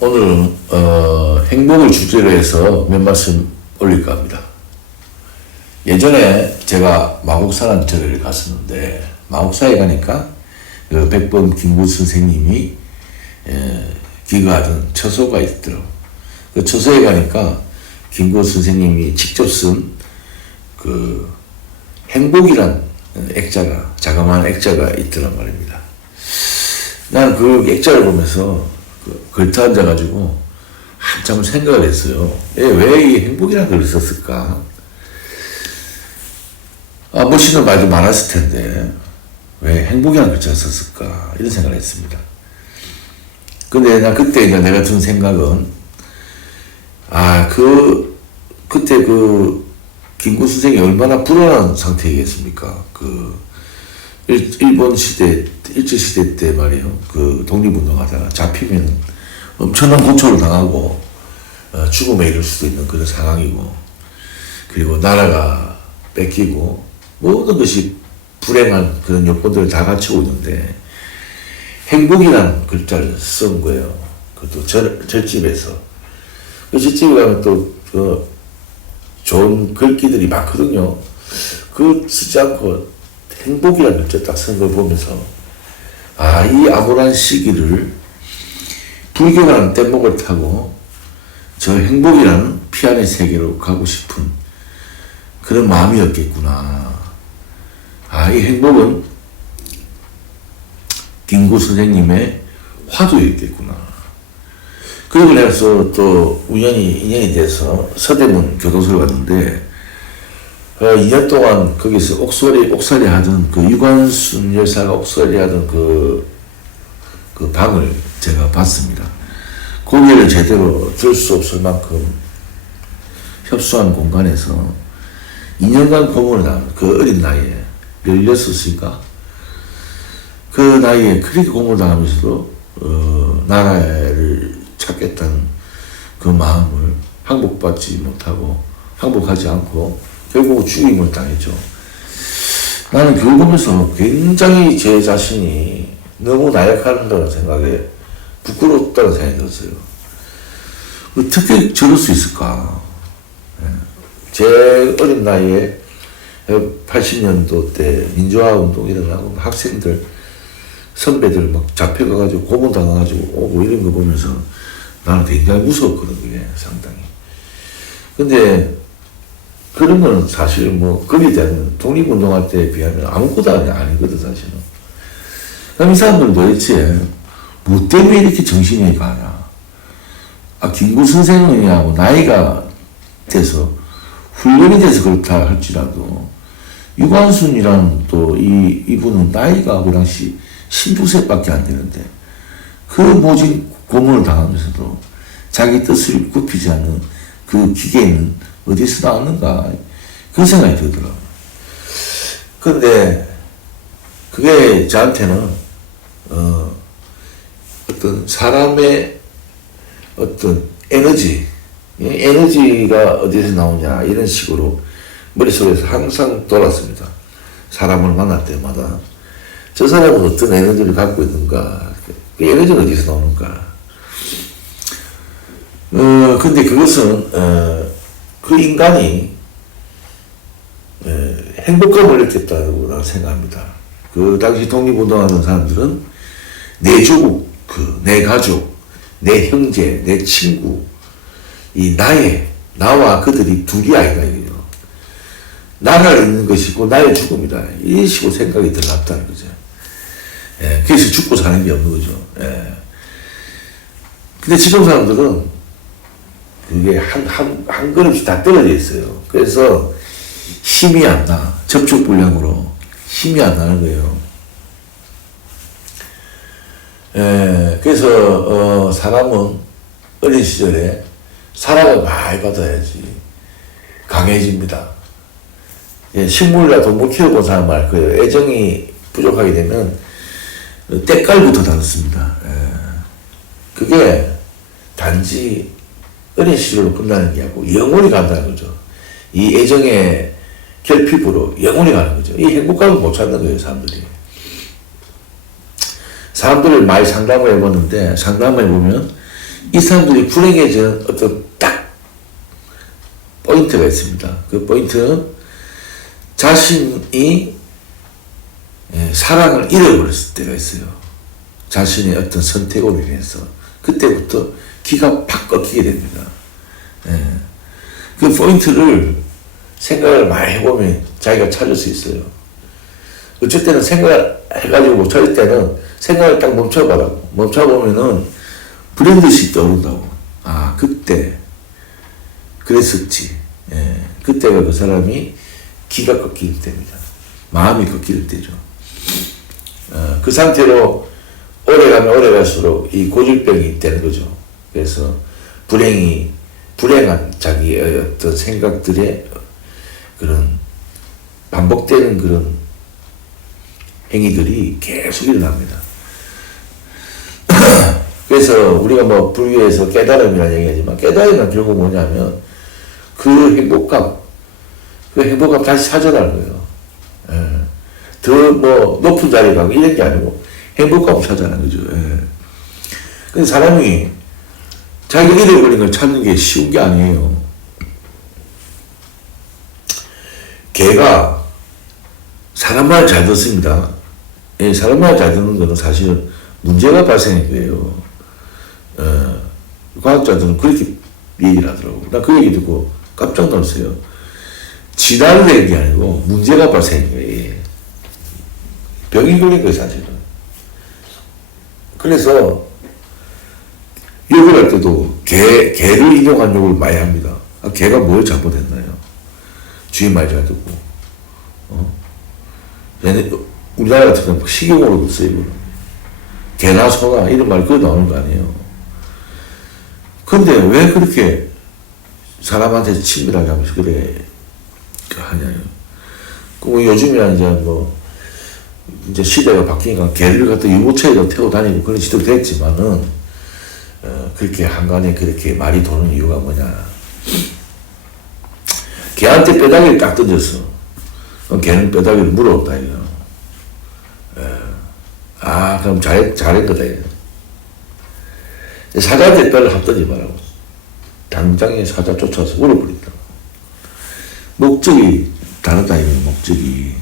오늘은 행복을 주제로 해서 몇 말씀 올릴까 합니다. 예전에 제가 마곡사라는 절을 갔었는데 마곡사에 가니까 그 백범 김구 선생님이 기거하던 처소가 있더라고요. 그 처소에 가니까 김구 선생님이 직접 쓴 그 행복이란 액자가, 자그마한 액자가 있더란 말입니다. 나는 그 액자를 보면서 걸터 앉아가지고 한참을 생각을 했어요. 왜 이 행복이라는 걸 썼을까? 멋있는 말도 많았을 텐데 왜 행복이라는 글자를 썼을까? 이런 생각을 했습니다. 근데 나 그때 이제 내가 든 생각은 그때 김구 선생이 얼마나 불안한 상태이겠습니까? 일본 시대, 일제시대 때 말이에요. 독립운동하다가 잡히면 엄청난 고초를 당하고, 죽음에 이를 수도 있는 그런 상황이고, 그리고 나라가 뺏기고, 모든 것이 불행한 그런 요건들을 다 갖추고 있는데, 행복이라는 글자를 쓴 거예요. 그것도 절집에서. 그 절집에 가면 또, 좋은 글귀들이 많거든요. 쓰지 않고 행복이라는 글자 딱 쓴 걸 보면서 이 암울한 시기를 불교라는 뗏목을 타고 저 행복이라는 피안의 세계로 가고 싶은 그런 마음이었겠구나. 이 행복은 김구 선생님의 화두였겠구나. 그리고 나서 또 인연이 돼서 서대문 교도소를 갔는데 2년 동안 거기서 옥살이 하던 유관순 열사가 옥살이 하던 그 방을 제가 봤습니다. 고개를 제대로 들 수 없을 만큼 협소한 공간에서 2년간 고문을 당한 그 어린 나이에 16이니까 그 나이에 그렇게 고문을 당하면서도 나라를 찾겠다는 그 마음을 항복하지 않고 결국 죽임을 당했죠. 나는 그걸 보면서 굉장히 제 자신이 너무 나약하다는 생각에 부끄럽다는 생각이 들었어요. 어떻게 저럴 수 있을까? 제 어린 나이에 80년도 때 민주화 운동 일어나고 학생들, 선배들 막 잡혀가가지고 고문당해가지고 오고 이런 거 보면서 나는 굉장히 무서웠거든, 그게 상당히. 근데 그런 거는 사실 거기에 대한 독립운동할 때에 비하면 아무것도 아니거든, 사실은. 그럼 이 사람들은 도대체 뭐 때문에 이렇게 정신이 가냐. 김구 선생님이하고 나이가 돼서, 훈련이 돼서 그렇다 할지라도, 유관순이라는 또 이분은 나이가 그 당시 12세밖에 안 되는데, 그 모진 고문을 당하면서도 자기 뜻을 굽히지 않는 그 기계는 어디서 나왔는가 그런 생각이 들더라고요. 그런데 그게 저한테는 어떤 사람의 어떤 에너지가 어디서 나오냐 이런 식으로 머릿속에서 항상 돌았습니다. 사람을 만날 때마다 저 사람은 어떤 에너지를 갖고 있는가, 그 에너지는 어디서 나오는가. 근데 그것은 그 인간이 행복감을 느꼈다고 나는 생각합니다. 그 당시 독립운동하는 사람들은 내 조국, 내 가족, 내 형제, 내 친구, 나와 그들이 둘이 아니다, 이거요. 나라를 잃는 것이고 나의 죽음이다. 이런 식으로 생각이 들어갔다는 거죠. 그래서 죽고 사는 게 없는 거죠. 근데 지금 사람들은 그게 한 걸음씩 다 떨어져 있어요. 그래서 힘이 안 나. 접촉불량으로 힘이 안 나는 거예요. 그래서 사람은 어린 시절에 사랑을 많이 받아야지 강해집니다. 식물이나 동물 키워본 사람 알 거예요. 애정이 부족하게 되면 때깔부터 다릅니다. 그게 단지 어린 시절로 끝나는 게 아니고 영원히 간다는 거죠. 이 애정의 결핍으로 영원히 가는 거죠. 이 행복감을 못 찾는 거예요, 사람들이. 사람들을 많이 상담을 해보는데, 상담을 해보면 이 사람들이 불행해지는 어떤 딱 포인트가 있습니다. 그 포인트는 자신이 사랑을 잃어버렸을 때가 있어요. 자신의 어떤 선택으로 인해서. 그때부터 기가 팍 꺾이게 됩니다. 그 포인트를 생각을 많이 해보면 자기가 찾을 수 있어요. 어쩔 때는 생각을 해가지고 못 찾을 때는 생각을 딱 멈춰봐라고. 멈춰보면은 불현듯이 떠오른다고. 아, 그때 그랬었지. 그때가 그 사람이 기가 꺾일 때입니다. 마음이 꺾일 때죠. 그 상태로 오래가면 오래갈수록 이 고질병이 되는 거죠. 그래서 불행한 자기의 어떤 생각들의 그런 반복되는 그런 행위들이 계속 일어납니다. 그래서 우리가 뭐 불교에서 깨달음이라는 얘기하지만 깨달음은 결국 뭐냐면 그 행복감 다시 찾아라는 거예요. 더 뭐 높은 자리에 가고 이런 게 아니고 행복감을 찾아라는 거죠. 근데 사람이 자기가 잃어버린 걸 찾는 게 쉬운 게 아니에요. 개가 사람 말 잘 듣습니다. 사람 말 잘 듣는 거는 사실은 문제가 발생한 거예요. 과학자들은 그렇게 얘기를 하더라고. 나 그 얘기 듣고 깜짝 놀랐어요. 진화를 낸 게 아니고 문제가 발생한 거예요. 병이 걸린 거예요, 사실은. 그래서 욕을 할 때도 개를 인용한 욕을 많이 합니다. 아, 개가 뭘 잘못했나요? 주인 말 잘 듣고. 얘네, 우리나라 같은 경우는 식용으로 써요. 개나 소나 이런 말이 그거 나오는 거 아니에요. 근데 왜 그렇게 사람한테 친밀하게 하면서 그래 하냐요. 그 요즘이야 이제 시대가 바뀌니까 개를 갖다 유모차에도 태워 다니고 그런 시대도 됐지만은 그렇게 한간에 그렇게 말이 도는 이유가 뭐냐. 개한테 뼈다귀를 딱 던졌어. 개는 뼈다귀를 물어온다 이거. 아 그럼 잘한 거다 이거. 사자한테 뼈를 한번 던져봐라고. 당장에 사자 쫓아서 물어버린다. 목적이 다르다 이거 목적이.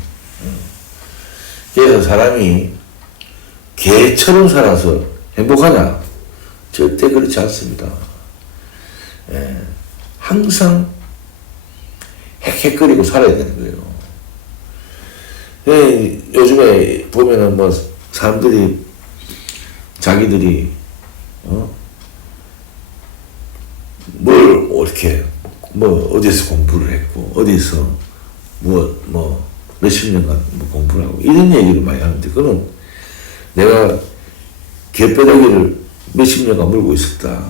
그래서 사람이 개처럼 살아서 행복하냐? 절대 그렇지 않습니다. 항상 헥헥거리고 살아야 되는 거예요. 요즘에 보면은 뭐 사람들이 자기들이 뭘 이렇게 뭐 어디서 공부를 했고 어디서 뭐 몇십 년간 뭐 공부를 하고 이런 얘기를 많이 하는데 그거는 내가 개뼈다귀를 몇십 년간 물고 있었다.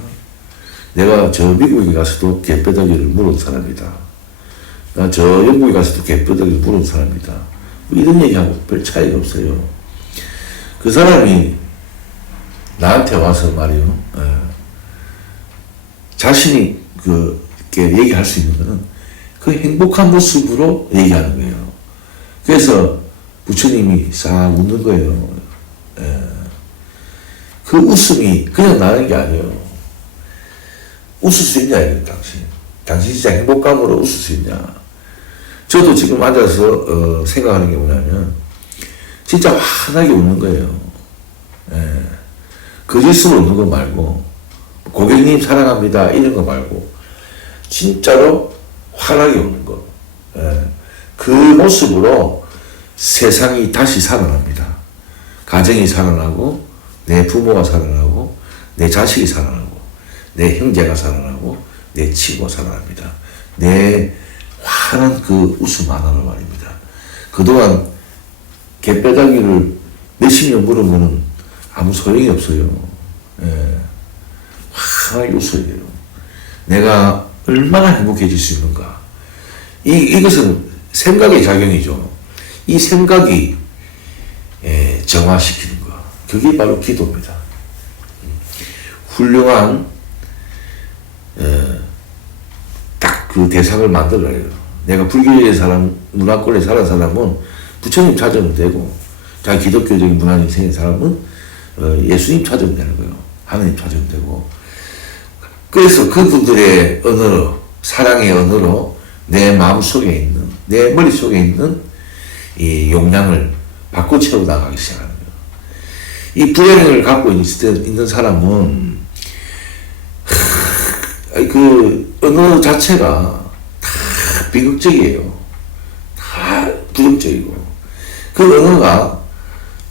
내가 저 미국에 가서도 개뼈다귀를 물은 사람이다. 나 저 영국에 가서도 개뼈다귀를 물은 사람이다. 뭐 이런 얘기하고 별 차이가 없어요. 그 사람이 나한테 와서 말이요. 자신이 이렇게 얘기할 수 있는 거는 그 행복한 모습으로 얘기하는 거예요. 그래서 부처님이 싹 웃는 거예요. 그 웃음이 그냥 나는 게 아니에요. 웃을 수 있냐, 이거, 당신. 당신 진짜 행복감으로 웃을 수 있냐. 저도 지금 앉아서, 생각하는 게 뭐냐면, 진짜 환하게 웃는 거예요. 거짓으로 웃는 거 말고, 고객님 사랑합니다, 이런 거 말고, 진짜로 환하게 웃는 거. 그 모습으로 세상이 다시 살아납니다. 가정이 살아나고, 내 부모가 살아나고, 내 자식이 살아나고, 내 형제가 살아나고, 내 친구가 살아납니다. 내 환한 그 웃음 하나로 말입니다. 그동안 개뼈다귀를 몇십 년 물은 거는 아무 소용이 없어요. 환하게 웃어야 돼요. 내가 얼마나 행복해질 수 있는가. 이것은 생각의 작용이죠. 이 생각이 정화시키는 거. 그게 바로 기도입니다. 훌륭한 딱 그 대상을 만들어요. 내가 불교의 사람, 문화권에 사는 사람은 부처님 찾으면 되고, 자기 기독교적인 문화에 생긴 사람은 예수님 찾으면 되는 거예요. 하나님 찾으면 되고, 그래서 그분들의 언어로, 사랑의 언어로 내 마음속에 있는, 내 머릿속에 있는 이 용량을 바꿔 채워 나가기 시작하는 거예요. 이 불행을 갖고 있는 사람은 그 언어 자체가 다 비극적이에요. 다 부정적이고, 그 언어가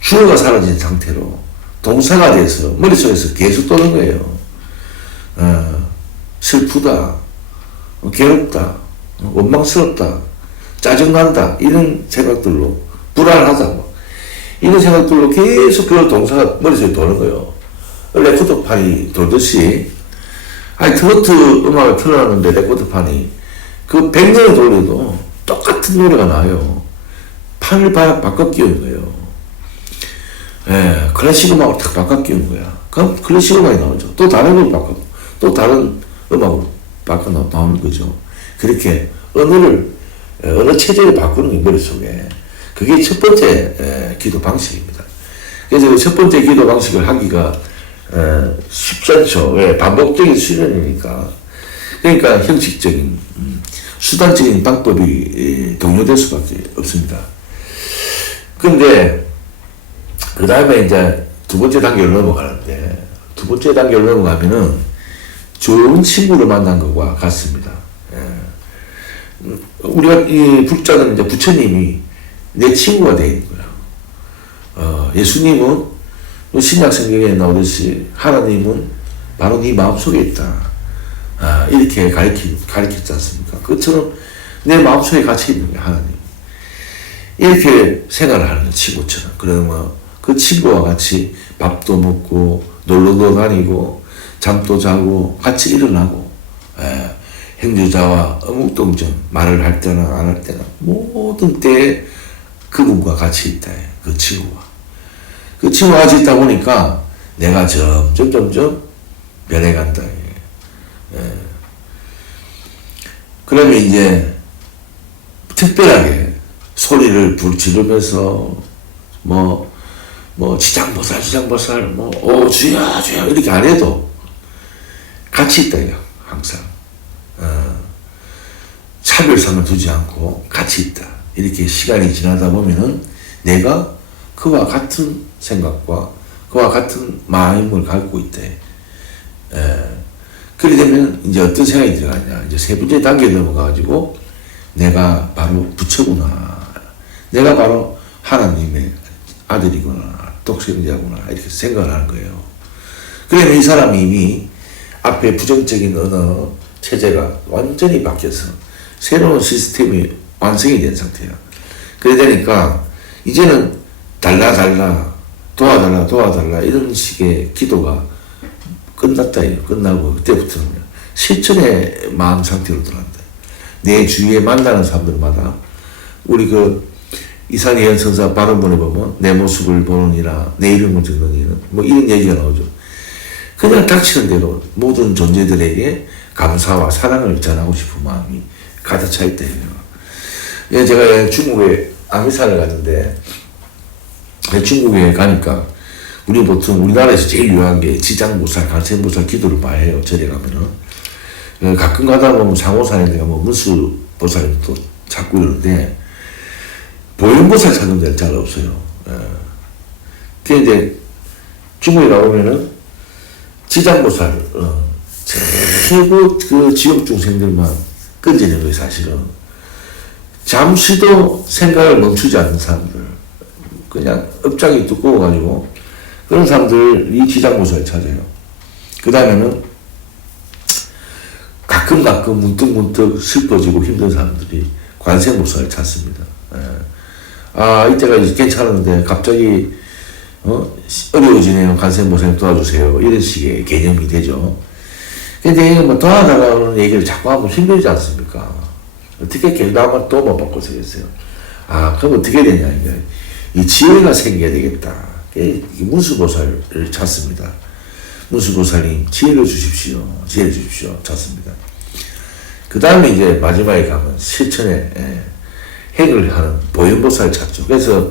주어가 사라진 상태로 동사가 돼서 머릿속에서 계속 도는 거예요. 슬프다, 괴롭다, 원망스럽다, 짜증난다, 이런 생각들로, 불안하다, 뭐. 이런 생각들로 계속 그 동사가 머릿속에 도는 거예요. 레코드판이 돌듯이, 아니, 트로트 음악을 틀어놨는데, 레코드판이, 그 100년을 돌려도 똑같은 노래가 나요. 판을 바꿔 끼우는 거예요. 예, 클래식 음악을 탁 바꿔 끼우는 거야. 그럼 클래식 음악이 나오죠. 또 다른 걸 바꿔, 또 다른 음악으로 바꿔 나오는 거죠. 그렇게 언어 체제를 바꾸는 게 머릿속에. 그게 첫 번째 기도 방식입니다. 그래서 첫 번째 기도 방식을 하기가 쉽지 않죠. 왜? 반복적인 수련이니까. 그러니까 형식적인, 수단적인 방법이 동요될 수밖에 없습니다. 근데 그 다음에 이제 두 번째 단계로 넘어가는데, 두 번째 단계로 넘어가면은 좋은 친구를 만난 것과 같습니다. 우리가 이 불자는 이제 부처님이 내 친구가 되어 있는 거야. 예수님은 신약 성경에 나오듯이 하나님은 바로 네 마음속에 있다. 이렇게 가르쳤지 않습니까? 그처럼 내 마음속에 같이 있는 거야, 하나님. 이렇게 생활을 하는 친구처럼. 그러면 그 친구와 같이 밥도 먹고, 놀러도 다니고, 잠도 자고, 같이 일어나고, 행주자와 어묵동전, 말을 할 때나 안 할 때나, 모든 때에 그분과 같이 있다. 그 친구와. 그 친구와 같이 있다 보니까 내가 점점 변해간다. 그러면 이제 특별하게 소리를 지르면서 지장보살, 주야, 이렇게 안 해도 같이 있다요, 항상. 차별성을 두지 않고 같이 있다. 이렇게 시간이 지나다 보면은 내가 그와 같은 생각과 그와 같은 마음을 갖고 있다. 그래 되면 이제 어떤 생각이 들어가냐. 이제 세 번째 단계에 넘어가가지고 내가 바로 부처구나. 내가 바로 하나님의 아들이구나. 독생자구나. 이렇게 생각을 하는 거예요. 그러면 이 사람이 이미 앞에 부정적인 언어 체제가 완전히 바뀌어서 새로운 시스템이 완성이 된 상태야. 그래 되니까 이제는 도와달라 이런 식의 기도가 끝났다. 끝나고 그때부터는 실천의 마음 상태로 들어간다. 내 주위에 만나는 사람들마다 우리 이산희 연선사 발언문에 보면 내 모습을 보느니라 내 이름을 듣느니라 이런 얘기가 나오죠. 그냥 닥치는 대로 모든 존재들에게 감사와 사랑을 전하고 싶은 마음이 가득 차 있다. 제가 중국에 아미산을 갔는데 중국에 가니까 우리 보통 우리나라에서 제일 유명한 게 지장보살, 간센보살 기도를 많이 해요. 절에 가면은. 가끔 가다 보면 상호산에 내가 문수보살을 또 찾고 이러는데 보현보살 찾는 데는 잘 없어요. 근데 이제 중국에 가보면은 지장보살, 최고 그 지옥 중생들만 건지는 거예요, 사실은. 잠시도 생각을 멈추지 않는 사람들. 그냥 업장이 두꺼워가지고 그런 사람들이 지장보살을 찾아요. 그 다음에는 가끔 문득 슬퍼지고 힘든 사람들이 관세음보살을 찾습니다. 이때가 이제 괜찮은데 갑자기 어려워지네요. 관세음보살님 도와주세요. 이런 식의 개념이 되죠. 근데 도와달라는 얘기를 자꾸 하면 힘들지 않습니까? 어떻게 결단만 또 못 바꿔 서겠어요. 그럼 어떻게 되냐. 이 지혜가 생겨야 되겠다. 문수보살을 찾습니다. 문수보살님 지혜를 주십시오. 찾습니다. 그 다음에 이제 마지막에 가면 실천에 행을 하는 보현보살 찾죠. 그래서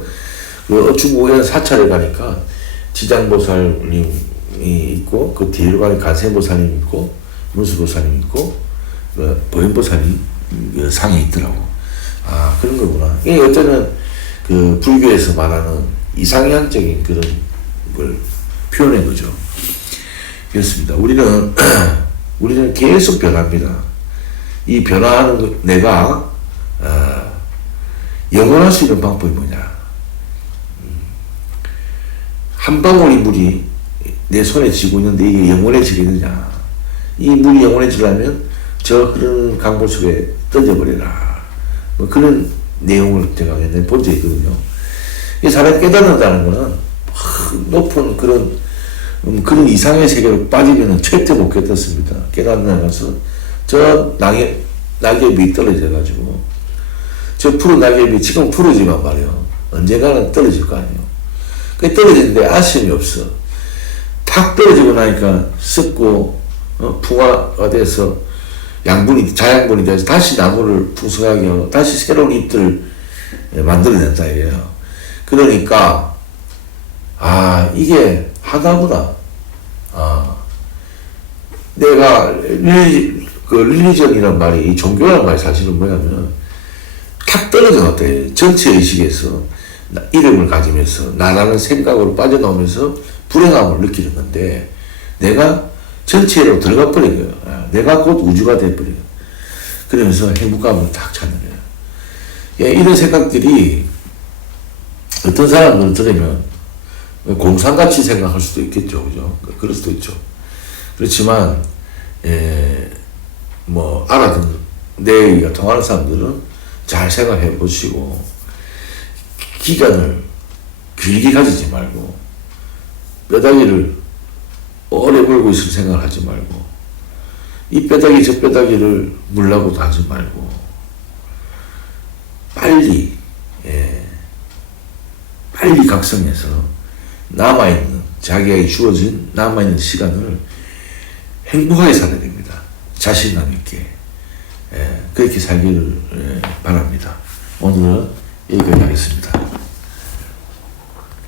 중국에는 사찰에 가니까 지장보살님이 있고 그 뒤로 가는 간세보살님 있고 문수보살이 있고 보현보살이 상에 있더라고. 아, 그런 거구나. 이게 어쩌면 그 불교에서 말하는 이상향적인 그런 걸 표현한 거죠. 그렇습니다. 우리는 계속 변합니다. 이 변화하는 거, 내가 영원할 수 있는 방법이 뭐냐? 한 방울이 물이 내 손에 쥐고 있는데 이게 영원해지겠느냐? 이 물이 영원해지려면 저 흐르는 강물 속에 던져버려라. 뭐 그런 내용을 제가 옛날에 본 적이 있거든요. 이 사람이 깨닫는다는 거는 높은 그런 이상의 세계로 빠지면 절대 못 깨닫습니다. 깨닫는다면서 저 낙엽이 떨어져가지고 저 푸른 낙엽이 지금 푸르지만 말이에요. 언젠가는 떨어질 거 아니에요. 그 떨어지는데 아쉬움이 없어. 탁 떨어지고 나니까 썩고 풍화가 돼서 자양분이 돼서 다시 나무를 풍성하게 하고 다시 새로운 잎들을 만들어낸다 이게요. 그러니까 이게 하다보다 내가 릴리전이란 말이 종교란 말이 사실은 뭐냐면 탁 떨어져 놨다. 전체 의식에서 이름을 가지면서 나라는 생각으로 빠져나오면서 불행함을 느끼는 건데 내가 전체로 들어가 버린 거예요. 내가 곧 우주가 돼버린 거예요. 그러면서 행복감을 딱 찾는 거예요. 예, 이런 생각들이 어떤 사람들은 들으면 공상같이 생각할 수도 있겠죠. 그죠? 그럴 수도 있죠. 그렇지만, 내 얘기가 통하는 사람들은 잘 생각해 보시고, 기간을 길게 가지지 말고, 뼈다귀를 오래 물고 있을 생각을 하지 말고, 이 뼈다귀 저 뼈다귀를 물라고도 하지 말고, 빨리 각성해서 남아있는, 자기에게 주어진 남아있는 시간을 행복하게 살아야 됩니다. 자신감 있게. 그렇게 살기를 바랍니다. 오늘은 여기까지 하겠습니다.